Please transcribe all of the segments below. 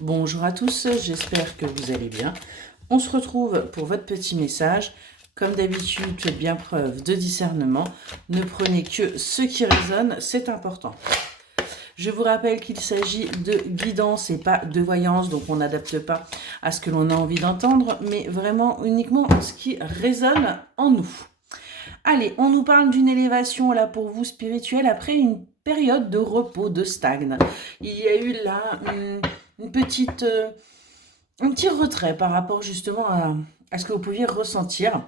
Bonjour à tous, j'espère que vous allez bien. On se retrouve pour votre petit message. Comme d'habitude, faites bien preuve de discernement. Ne prenez que ce qui résonne, c'est important. Je vous rappelle qu'il s'agit de guidance et pas de voyance, donc on n'adapte pas à ce que l'on a envie d'entendre, mais vraiment uniquement ce qui résonne en nous. Allez, on nous parle d'une élévation là pour vous spirituelle après une période de repos, de stagne. Il y a eu là un petit retrait par rapport justement à ce que vous pouviez ressentir.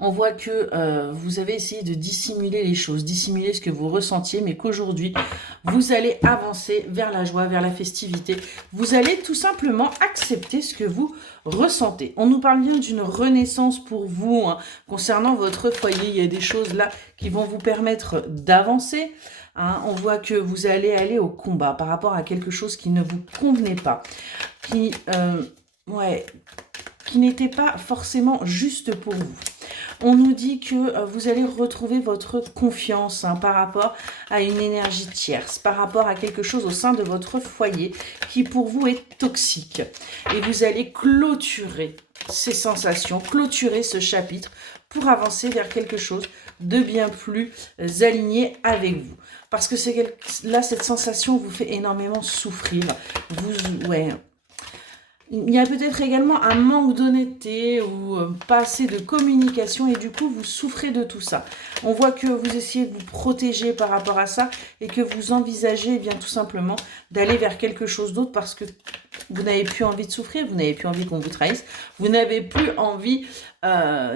On voit que vous avez essayé de dissimuler les choses, dissimuler ce que vous ressentiez, mais qu'aujourd'hui, vous allez avancer vers la joie, vers la festivité. Vous allez tout simplement accepter ce que vous ressentez. On nous parle bien d'une renaissance pour vous, hein, concernant votre foyer. Il y a des choses là qui vont vous permettre d'avancer. Hein. On voit que vous allez aller au combat par rapport à quelque chose qui ne vous convenait pas, qui n'était pas forcément juste pour vous. On nous dit que vous allez retrouver votre confiance, hein, par rapport à une énergie tierce, par rapport à quelque chose au sein de votre foyer qui pour vous est toxique. Et vous allez clôturer ces sensations, clôturer ce chapitre pour avancer vers quelque chose de bien plus aligné avec vous. Parce que là, cette sensation vous fait énormément souffrir. Il y a peut-être également un manque d'honnêteté ou pas assez de communication et du coup vous souffrez de tout ça. On voit que vous essayez de vous protéger par rapport à ça et que vous envisagez bien tout simplement d'aller vers quelque chose d'autre parce que vous n'avez plus envie de souffrir, vous n'avez plus envie qu'on vous trahisse, vous n'avez plus envie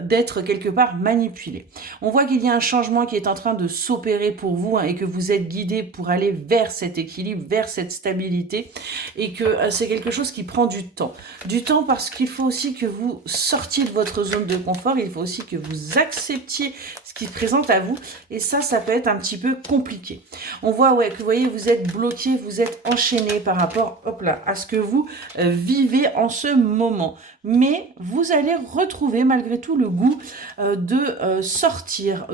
d'être quelque part manipulé. On voit qu'il y a un changement qui est en train de s'opérer pour vous, hein, et que vous êtes guidé pour aller vers cet équilibre, vers cette stabilité et que c'est quelque chose qui prend du temps. Du temps parce qu'il faut aussi que vous sortiez de votre zone de confort, il faut aussi que vous acceptiez ce qui se présente à vous et ça peut être un petit peu compliqué. On voit que vous voyez, vous êtes bloqué, vous êtes enchaîné par rapport à ce que vous vivez en ce moment. Mais vous allez retrouver malgré tout le goût de sortir,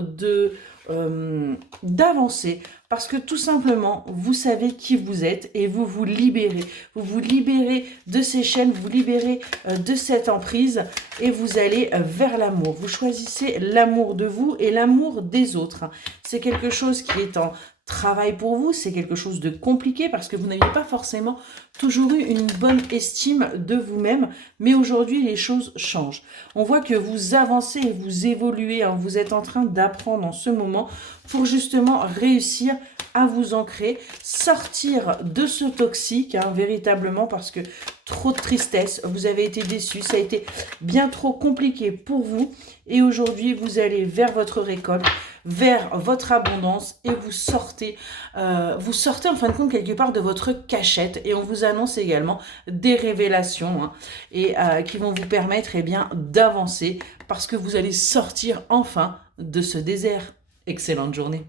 d'avancer parce que tout simplement vous savez qui vous êtes et vous vous libérez de ces chaînes, vous libérez de cette emprise et vous allez vers l'amour. Vous choisissez l'amour de vous et l'amour des autres. C'est quelque chose qui est en travail pour vous, c'est quelque chose de compliqué parce que vous n'aviez pas forcément toujours eu une bonne estime de vous-même, mais aujourd'hui les choses changent. On voit que vous avancez et vous évoluez, hein, vous êtes en train d'apprendre en ce moment pour justement réussir à vous ancrer, sortir de ce toxique, hein, véritablement, parce que trop de tristesse, vous avez été déçus, ça a été bien trop compliqué pour vous et aujourd'hui vous allez vers votre récolte, vers votre abondance et vous sortez en fin de compte quelque part de votre cachette et on vous annonce également des révélations, hein, et qui vont vous permettre d'avancer parce que vous allez sortir enfin de ce désert. Excellente journée.